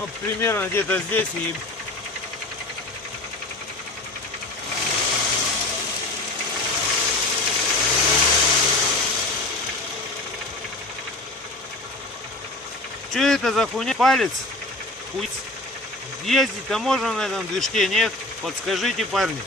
Вот примерно где-то здесь и... Что это за хуйня? Палец? Хуй. Ездить-то можно на этом движке? Нет? Подскажите, парни.